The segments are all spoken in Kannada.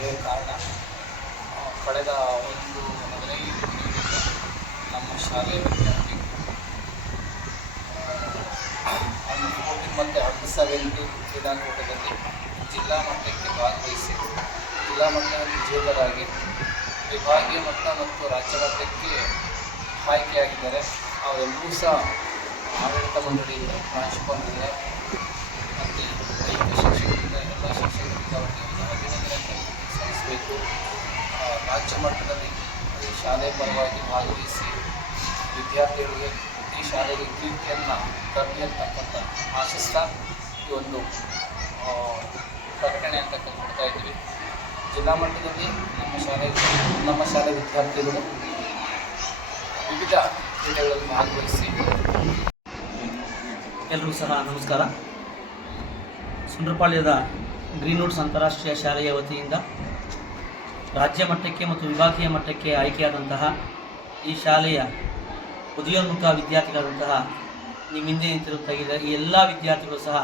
ಕರೆಯೋ ಕಾರಣ. ಕಳೆದ ಒಂದು ಹದಿನೈದು ದಿನಗಳಿಂದ ನಮ್ಮ ಶಾಲೆಯ ವಿದ್ಯಾರ್ಥಿ ಮತ್ತೆ ಫೋರ್ಟೀನ್ ಮತ್ತು ಅಂಡರ್ ಸೆವೆಂಟೀನ್ ಕ್ರೀಡಾಕೂಟದಲ್ಲಿ ಜಿಲ್ಲಾ ಮಟ್ಟಕ್ಕೆ ಭಾಗವಹಿಸಿ, ಜಿಲ್ಲಾ ಮಟ್ಟದಲ್ಲಿ ವಿಜೇತರಾಗಿ ವಿಭಾಗೀಯ ಮಟ್ಟ ಮತ್ತು ರಾಜ್ಯ ಮಟ್ಟಕ್ಕೆ ಆಯ್ಕೆಯಾಗಿದ್ದಾರೆ. ಅವರೆಲ್ಲರೂ ಸಹ ಆಡಳಿತ ಮಂಡಳಿಯಿಂದ ಪ್ರಾಂಶುಪಾಲರಿಂದ ಮತ್ತು ದೈಹಿಕ ಶಿಕ್ಷಕರಿಂದ ಎಲ್ಲ ಶಿಕ್ಷಕರಿಂದ ಅವರಿಗೆ ಒಂದು ಅಭಿನಂದನೆ ಸಲ್ಲಿಸಬೇಕು ಆ, ರಾಜ್ಯ ಮಟ್ಟದಲ್ಲಿ ಈ ಶಾಲೆ ಪರವಾಗಿ ಭಾಗವಹಿಸಿ ವಿದ್ಯಾರ್ಥಿಗಳಿಗೆ ಈ ಶಾಲೆಗೆ ಕೀರ್ತಿಯನ್ನು ತರಲಿ ಅಂತಕ್ಕಂಥ ಈ ಒಂದು ಪ್ರಕಟಣೆ ಅಂತ ಕೊಡ್ತಾ ಇದ್ದೀವಿ. ಜಿಲ್ಲಾ ಮಟ್ಟದಲ್ಲಿ ನಮ್ಮ ಶಾಲೆ ನಮ್ಮ ಶಾಲೆ ವಿದ್ಯಾರ್ಥಿಗಳು ವಿವಿಧ ಕ್ರೀಡೆಗಳಲ್ಲಿ ಭಾಗವಹಿಸಿ ಎಲ್ಲರೂ ಸಹ ನಮಸ್ಕಾರ. ಸುಂದರಪಾಳ್ಯದ ಗ್ರೀನ್ವುಡ್ಸ್ ಅಂತಾರಾಷ್ಟ್ರೀಯ ಶಾಲೆಯ ವತಿಯಿಂದ ರಾಜ್ಯ ಮಟ್ಟಕ್ಕೆ ಮತ್ತು ವಿಭಾಗೀಯ ಮಟ್ಟಕ್ಕೆ ಆಯ್ಕೆಯಾದಂತಹ ಈ ಶಾಲೆಯ ಉದಯೋನ್ಮುಖ ವಿದ್ಯಾರ್ಥಿಗಳಾದಂತಹ ನಿಮ್ಮ ಹಿಂದೆ ನಿಂತಿರುವಂತಹ ಈ ಎಲ್ಲ ವಿದ್ಯಾರ್ಥಿಗಳು ಸಹ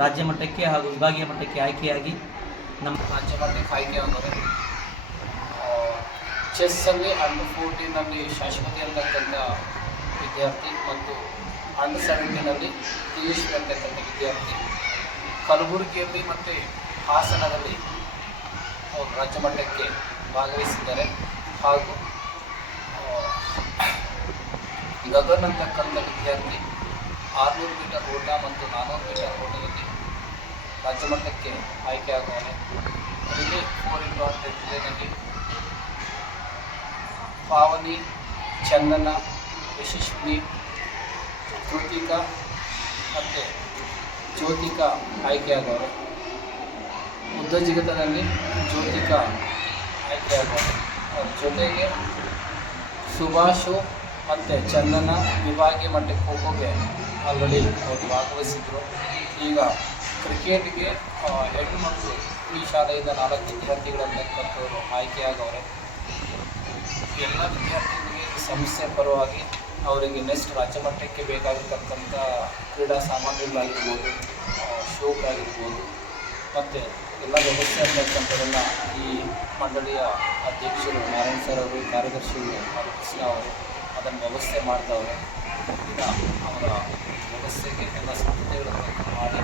ರಾಜ್ಯ ಮಟ್ಟಕ್ಕೆ ಹಾಗೂ ವಿಭಾಗೀಯ ಮಟ್ಟಕ್ಕೆ ಆಯ್ಕೆಯಾಗಿ ನಮ್ಮ ರಾಜ್ಯ ಮಟ್ಟಕ್ಕೆ ಆಯ್ಕೆಯಾದರೆ ಚೆಸ್ಸಲ್ಲಿ ಅಂಡರ್ ಫೋರ್ಟೀನಲ್ಲಿ ಶಾಶ್ವತಿ ಅಂತಕ್ಕಂಥ ವಿದ್ಯಾರ್ಥಿ ಮತ್ತು ಅಂಡರ್ ಸೆವೆಂಟೀನಲ್ಲಿ ತೇಜಸ್ವಿ ಅಂತಕ್ಕಂಥ ವಿದ್ಯಾರ್ಥಿ. ಕಲಬುರಗಿಯಲ್ಲಿ ಮತ್ತು ಹಾಸನದಲ್ಲಿ ಅವರು ರಾಜ್ಯ ಮಟ್ಟಕ್ಕೆ ಭಾಗವಹಿಸಿದ್ದಾರೆ. ಹಾಗೂ ಗಗನ್ ಅಂತಕ್ಕಂಥ ವಿದ್ಯಾರ್ಥಿ ಆರುನೂರು ಮೀಟರ್ ಓಟ ಮತ್ತು ನಾನ್ನೂರು ಮೀಟರ್ ಓಟದಲ್ಲಿ ರಾಜ್ಯ ಮಟ್ಟಕ್ಕೆ ಆಯ್ಕೆಯಾಗುವನೆ ರಿಲೇ ಫೋರ್ ಇಂಟು ಹಂಡ್ರೆಡ್ ರಿಲೇನಲ್ಲಿ ಪಾವನಿ, ಚಂದನ, ಯಶಸ್ವಿನಿ ಕೃತಿಕಾ ಮತ್ತು ಜ್ಯೋತಿಕಾ ಆಯ್ಕೆಯಾಗವರು ಉದ್ದ ಜಿಗಿತದಲ್ಲಿ ಜ್ಯೋತಿಕ ಆಯ್ಕೆಯಾಗವರು ಅವ್ರ ಜೊತೆಗೆ ಸುಭಾಷು ಮತ್ತು ಚಂದನ ವಿಭಾಗೀಯ ಮಟ್ಟಕ್ಕೆ ಖೋಖೋಗೆ ಆಲ್ರೆಡಿ ಅವರು ಭಾಗವಹಿಸಿದ್ರು. ಈಗ ಕ್ರಿಕೆಟ್ಗೆ ಹೆಣ್ಣು ಮಕ್ಕಳು ಈ ಶಾಲೆಯಿಂದ ನಾಲ್ಕು ವಿದ್ಯಾರ್ಥಿಗಳನ್ನು ಕಟ್ಟೋರು ಆಯ್ಕೆಯಾಗವರೆ ಎಲ್ಲ ವಿದ್ಯಾರ್ಥಿಗಳಿಗೆ ಸಂಸ್ಥೆ ಪರವಾಗಿ ಅವರಿಗೆ ನೆಕ್ಸ್ಟ್ ರಾಜ್ಯ ಮಟ್ಟಕ್ಕೆ ಬೇಕಾಗಿರ್ತಕ್ಕಂಥ ಕ್ರೀಡಾ ಸಾಮಗ್ರಿಗಳಾಗಿರ್ಬೋದು ಶೋಗಳಾಗಿರ್ಬೋದು ಮತ್ತು ಎಲ್ಲ ವ್ಯವಸ್ಥೆ ಅಂತಕ್ಕಂಥದ್ದೆಲ್ಲ ಈ ಮಂಡಳಿಯ ಅಧ್ಯಕ್ಷರು ನಾರಾಯಣ್ ಸರ್ ಅವರು, ಕಾರ್ಯದರ್ಶಿ ಅವರು ಅದನ್ನು ವ್ಯವಸ್ಥೆ ಮಾಡ್ತವ್ರೆ ಅವರ ವ್ಯವಸ್ಥೆಗೆ ಎಲ್ಲ ಸಿದ್ಧತೆಗಳನ್ನು ಮಾಡಿ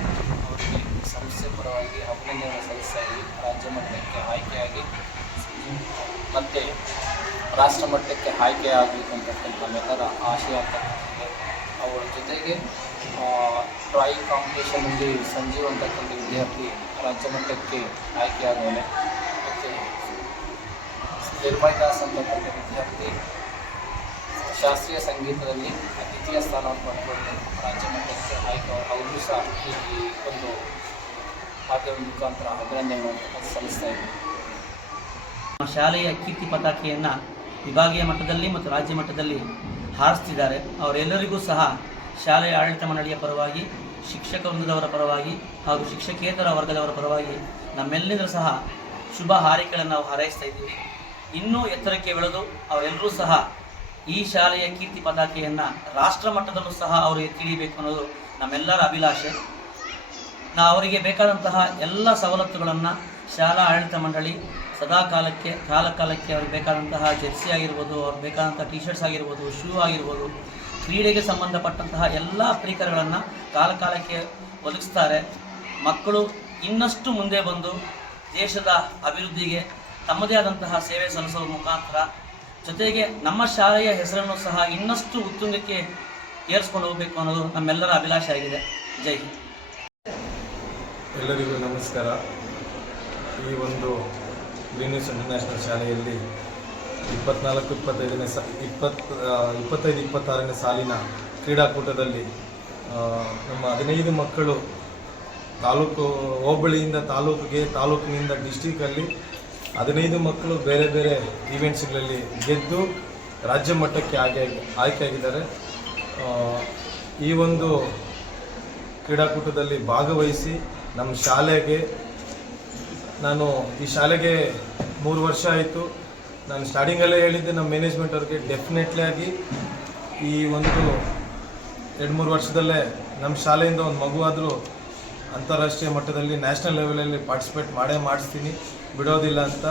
ಅವರಿಗೆ ಸಂಸ್ಥೆ ಪರವಾಗಿ ಅಭಿನಂದನೆ ಇದ್ದೀವಿ ರಾಜ್ಯ ಮಟ್ಟಕ್ಕೆ ಆಯ್ಕೆಯಾಗಿ ಮತ್ತು ರಾಷ್ಟ್ರ ಮಟ್ಟಕ್ಕೆ ಆಯ್ಕೆ ಆಗಬೇಕು ಅಂತಕ್ಕಂಥ ನಮ್ಮೆಲ್ಲರ ಆಶಯ ಅಂತ ಅವರ ಜೊತೆಗೆ ಡ್ರಾಯಿಂಗ್ ಕಾಂಪಿಟೇಷನಲ್ಲಿ ಸಂಜೀವ್ ಅಂತಕ್ಕಂಥ ವಿದ್ಯಾರ್ಥಿ ರಾಜ್ಯ ಮಟ್ಟಕ್ಕೆ ಆಯ್ಕೆಯಾದವನೆ ಮತ್ತು ನಿರ್ಮಯ್ ದಾಸ್ ಅಂತಕ್ಕಂಥ ವಿದ್ಯಾರ್ಥಿ ಶಾಸ್ತ್ರೀಯ ಸಂಗೀತದಲ್ಲಿ ದ್ವಿತೀಯ ಸ್ಥಾನವನ್ನು ಪಡ್ಕೊಂಡು ರಾಜ್ಯ ಮಟ್ಟಕ್ಕೆ ಆಯ್ಕೆ ಅವರು ಸಹ ಈ ಒಂದು ಮಾಧ್ಯಮದ ಮುಖಾಂತರ ಅಭಿನಂದನೆಗಳನ್ನು ಸಲ್ಲಿಸ್ತಾ ಇದ್ದೀವಿ ಶಾಲೆಯ ಕೀರ್ತಿ ಪತಾಕೆಯನ್ನು ವಿಭಾಗೀಯ ಮಟ್ಟದಲ್ಲಿ ಮತ್ತು ರಾಜ್ಯ ಮಟ್ಟದಲ್ಲಿ ಹಾರಿಸ್ತಿದ್ದಾರೆ. ಅವರೆಲ್ಲರಿಗೂ ಸಹ ಶಾಲೆಯ ಆಡಳಿತ ಮಂಡಳಿಯ ಪರವಾಗಿ, ಶಿಕ್ಷಕ ವೃಂದದವರ ಪರವಾಗಿ ಹಾಗೂ ಶಿಕ್ಷಕೇತರ ವರ್ಗದವರ ಪರವಾಗಿ ನಮ್ಮೆಲ್ಲರೂ ಸಹ ಶುಭ ಹಾರೈಕೆಗಳನ್ನು ನಾವು ಹಾರೈಸ್ತಾ ಇದ್ದೀವಿ. ಇನ್ನೂ ಎತ್ತರಕ್ಕೆ ಬೆಳೆದು ಅವರೆಲ್ಲರೂ ಸಹ ಈ ಶಾಲೆಯ ಕೀರ್ತಿ ಪತಾಕೆಯನ್ನು ರಾಷ್ಟ್ರ ಮಟ್ಟದಲ್ಲೂ ಸಹ ಅವರು ತಿಳಿಯಬೇಕು ಅನ್ನೋದು ನಮ್ಮೆಲ್ಲರ ಅಭಿಲಾಷೆ. ನಾ ಅವರಿಗೆ ಬೇಕಾದಂತಹ ಎಲ್ಲ ಸವಲತ್ತುಗಳನ್ನು ಶಾಲಾ ಆಡಳಿತ ಮಂಡಳಿ ಸದಾ ಕಾಲಕ್ಕೆ, ಕಾಲಕಾಲಕ್ಕೆ ಅವ್ರಿಗೆ ಬೇಕಾದಂತಹ ಜೆರ್ಸಿ ಆಗಿರ್ಬೋದು, ಅವ್ರಿಗೆ ಬೇಕಾದಂಥ ಟಿ ಶರ್ಟ್ಸ್ ಆಗಿರ್ಬೋದು ಶೂ ಆಗಿರ್ಬೋದು ಕ್ರೀಡೆಗೆ ಸಂಬಂಧಪಟ್ಟಂತಹ ಎಲ್ಲ ಪರಿಕರಗಳನ್ನು ಕಾಲಕಾಲಕ್ಕೆ ಒದಗಿಸ್ತಾರೆ. ಮಕ್ಕಳು ಇನ್ನಷ್ಟು ಮುಂದೆ ಬಂದು ದೇಶದ ಅಭಿವೃದ್ಧಿಗೆ ತಮ್ಮದೇ ಆದಂತಹ ಸೇವೆ ಸಲ್ಲಿಸುವ ಮುಖಾಂತರ ಜೊತೆಗೆ ನಮ್ಮ ಶಾಲೆಯ ಹೆಸರನ್ನು ಸಹ ಇನ್ನಷ್ಟು ಉತ್ತುಂಗಕ್ಕೆ ಏರಿಸ್ಕೊಂಡು ಹೋಗಬೇಕು ಅನ್ನೋದು ನಮ್ಮೆಲ್ಲರ ಅಭಿಲಾಷೆ ಆಗಿದೆ. ಜೈ ಎಲ್ಲರಿಗೂ ನಮಸ್ಕಾರ. ಈ ಒಂದು ಗ್ರೀನಿಸ್ ಇಂಟರ್ನ್ಯಾಷನಲ್ ಶಾಲೆಯಲ್ಲಿ ಇಪ್ಪತ್ನಾಲ್ಕು, ಇಪ್ಪತ್ತೈದನೇ ಸಾ ಇಪ್ಪತ್ತು ಇಪ್ಪತ್ತೈದು, ಇಪ್ಪತ್ತಾರನೇ ಸಾಲಿನ ಕ್ರೀಡಾಕೂಟದಲ್ಲಿ ನಮ್ಮ ಹದಿನೈದು ಮಕ್ಕಳು ತಾಲೂಕು, ಹೋಬಳಿಯಿಂದ ತಾಲೂಕಿಗೆ, ತಾಲೂಕಿನಿಂದ ಡಿಸ್ಟಿಕಲ್ಲಿ ಹದಿನೈದು ಮಕ್ಕಳು ಬೇರೆ ಬೇರೆ ಈವೆಂಟ್ಸ್ಗಳಲ್ಲಿ ಗೆದ್ದು ರಾಜ್ಯ ಮಟ್ಟಕ್ಕೆ ಆಯ್ಕೆ ಆಯ್ಕೆಯಾಗಿದ್ದಾರೆ. ಈ ಒಂದು ಕ್ರೀಡಾಕೂಟದಲ್ಲಿ ಭಾಗವಹಿಸಿ ನಮ್ಮ ಶಾಲೆಗೆ, ನಾನು ಈ ಶಾಲೆಗೆ ಮೂರು ವರ್ಷ ಆಯಿತು. ನಾನು ಸ್ಟಾರ್ಟಿಂಗಲ್ಲೇ ಹೇಳಿದ್ದೆ ನಮ್ಮ ಮ್ಯಾನೇಜ್ಮೆಂಟ್ ಅವ್ರಿಗೆ ಡೆಫಿನೆಟ್ಲಿ ಆಗಿ ಈ ಒಂದು ಎರಡು ಮೂರು ವರ್ಷದಲ್ಲೇ ನಮ್ಮ ಶಾಲೆಯಿಂದ ಒಂದು ಮಗುವಾದರೂ ಅಂತಾರಾಷ್ಟ್ರೀಯ ಮಟ್ಟದಲ್ಲಿ ನ್ಯಾಷನಲ್ ಲೆವೆಲಲ್ಲಿ ಪಾರ್ಟಿಸಿಪೇಟ್ ಮಾಡೇ ಮಾಡಿಸ್ತೀನಿ. ಬಿಡೋದಿಲ್ಲ ಅಂತ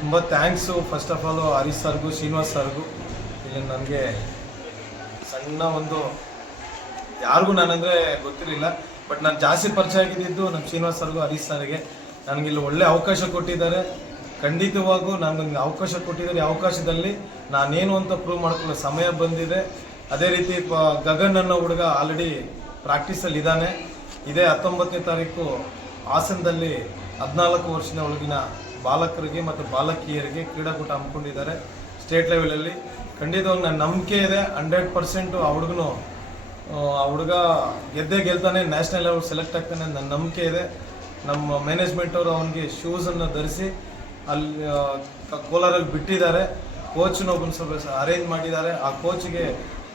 ತುಂಬ thanks first of all Harish ಸರ್ಗೂ, Srinivas ಸರ್ಗೂ. ಇಲ್ಲಿ ನನಗೆ ಸಣ್ಣ ಒಂದು ಯಾರಿಗೂ ನಾನಂದರೆ ಗೊತ್ತಿರಲಿಲ್ಲ ಬಟ್ ನಾನು ಜಾಸ್ತಿ ಪರಿಚಯ ಆಗಿದ್ದು ನಮ್ಮ ಶ್ರೀನಿವಾಸ್ ಸರ್ಗೂ, ಹರೀಶ್ ಸರ್ಗೆ. ನನಗಿಲ್ಲಿ ಒಳ್ಳೆ ಅವಕಾಶ ಕೊಟ್ಟಿದ್ದಾರೆ. ಖಂಡಿತವಾಗೂ ನನಗೆ ಅವಕಾಶ ಕೊಟ್ಟಿದ್ದಾರೆ ಅವಕಾಶದಲ್ಲಿ ನಾನೇನು ಅಂತ ಪ್ರೂವ್ ಮಾಡ್ಕೊಳ್ಳೋ ಸಮಯ ಬಂದಿದೆ. ಅದೇ ರೀತಿ ಪ, ಗಗನ್ ಅನ್ನೋ ಹುಡುಗ ಆಲ್ರೆಡಿ ಪ್ರಾಕ್ಟೀಸಲ್ಲಿ ಇದ್ದಾನೆ. ಇದೇ ಹತ್ತೊಂಬತ್ತನೇ ತಾರೀಕು ಹಾಸನದಲ್ಲಿ ಹದಿನಾಲ್ಕು ವರ್ಷದ ಒಳಗಿನ ಬಾಲಕರಿಗೆ ಮತ್ತು ಬಾಲಕಿಯರಿಗೆ ಕ್ರೀಡಾಕೂಟ ಹಮ್ಮಿಕೊಂಡಿದ್ದಾರೆ ಸ್ಟೇಟ್ ಲೆವೆಲಲ್ಲಿ ಖಂಡಿತವಾಗಿ ನನ್ನ ನಂಬಿಕೆ ಇದೆ. ಹಂಡ್ರೆಡ್ ಪರ್ಸೆಂಟು ಆ ಹುಡುಗನು, ಆ ಹುಡುಗ ಗೆದ್ದೇ ಗೆಲ್ತಾನೆ ನ್ಯಾಷನಲ್ ಲೆವೆಲ್ ಸೆಲೆಕ್ಟ್ ಆಗ್ತಾನೆ ನನ್ನ ನಂಬಿಕೆ ಇದೆ. ನಮ್ಮ ಮ್ಯಾನೇಜ್ಮೆಂಟ್ ಅವರು ಅವನಿಗೆ ಶೂಸನ್ನು ಧರಿಸಿ ಅಲ್ಲಿ ಕೋಲಾರಲ್ಲಿ ಬಿಟ್ಟಿದ್ದಾರೆ. ಕೋಚ್ನ ಒಬ್ಬನ ಸ್ವಲ್ಪ ಅರೇಂಜ್ ಮಾಡಿದ್ದಾರೆ. ಆ ಕೋಚ್ಗೆ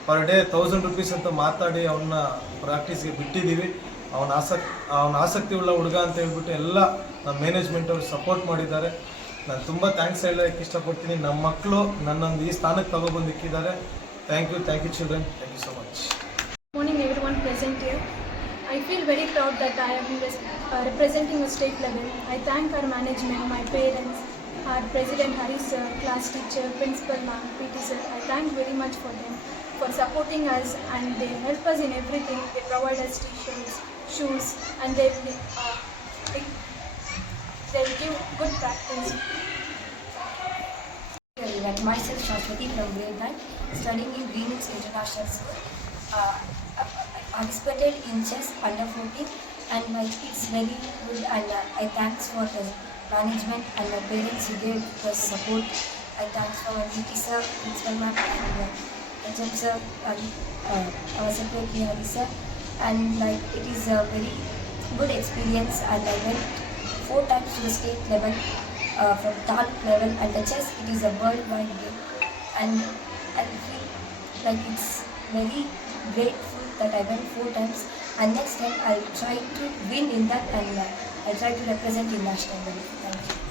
ಪರ್ ಡೇ ತೌಸಂಡ್ ರುಪೀಸ್ ಅಂತ ಮಾತಾಡಿ ಅವನ್ನ ಪ್ರಾಕ್ಟೀಸ್ಗೆ ಬಿಟ್ಟಿದ್ದೀವಿ. ಅವನ ಆಸಕ್ತಿ ಅವನ ಆಸಕ್ತಿ ಉಳ್ಳ ಹುಡುಗ ಅಂತ ಹೇಳ್ಬಿಟ್ಟು ಎಲ್ಲ ನಮ್ಮ ಮ್ಯಾನೇಜ್ಮೆಂಟ್ ಅವರು ಸಪೋರ್ಟ್ ಮಾಡಿದ್ದಾರೆ. ನಾನು ತುಂಬ ಥ್ಯಾಂಕ್ಸ್ ಹೇಳೋಕ್ಕೆ ಇಷ್ಟಪಡ್ತೀನಿ. ನಮ್ಮ ಮಕ್ಕಳು ನನ್ನೊಂದು ಈ ಸ್ಥಾನಕ್ಕೆ ತಗೊಬಂದಿಕ್ಕಿದ್ದಾರೆ thank you thank you children thank you so much morning everyone present here. I feel very proud that I am uh, representing a state level. I thank our management, my parents, our president Hari sir, class teacher, principal ma'am, PT sir. I thank very much for them for supporting us and they help us in everything. They provide us t-shirts, shoes and they uh, they, they'll give good practice. Myself Shashwati from 9, studying in Greenwich International School. Uh, participated in chess under 14 and my, it's very good and uh, I thanks for the management and my parents who gave the support. I thanks for my PT sir, principal ma'am and uh, HM sir and uh, our secretary Hari sir. And like it is a very good experience and I went four times to the state level uh, from talent level and the chess it is a worldwide game and I feel like it's very grateful that I went four times and next time I'll try to win in that and uh, I'll try to represent in national level. Thank you.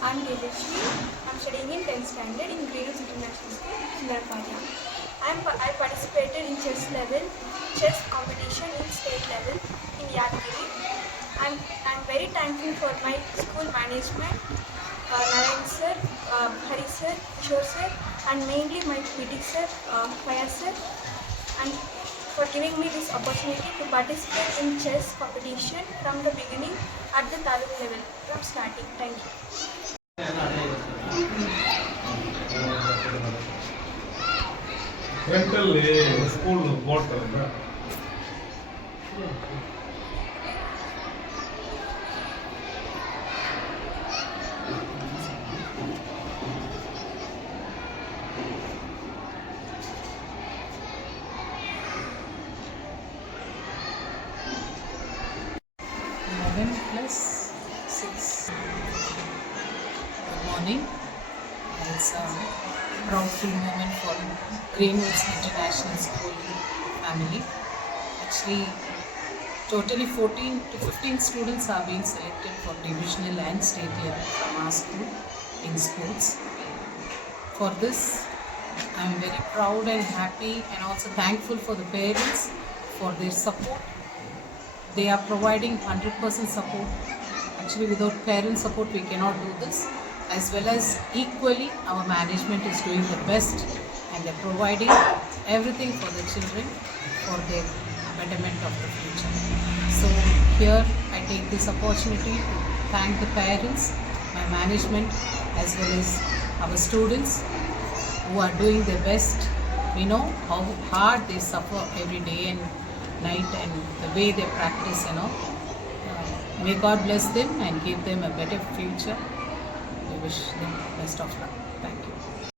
I'm Devashri. I'm studying in 10th standard in Greenwich International School, Sundarpalya. I'm, I participated in chess level, chess competition in state level in Yadgiri. I'm, I'm very thankful for my school management, uh, Narayan Karthik sir, Kishore sir, and mainly my PTC sir, uh, Fire sir, and for giving me this opportunity to participate in chess competition from the beginning at the taluk level, from starting. Thank you. Mental school water. Moment for Greenwoods International School family. Actually, totally 14 to 15 students are being selected for divisional and state level from our school in sports. For this, I'm very proud and happy and also thankful for the parents for their support they are providing 100% support. Actually, without parent support, we cannot do this. As well as equally, our management is doing the best and they're providing everything for the children for their betterment of the future. So, here I take this opportunity to thank the parents, my management, as well as our students who are doing their best. We know how hard they suffer every day and night and the way they practice, you know. Uh, may God bless them and give them a better future wish them best of luck.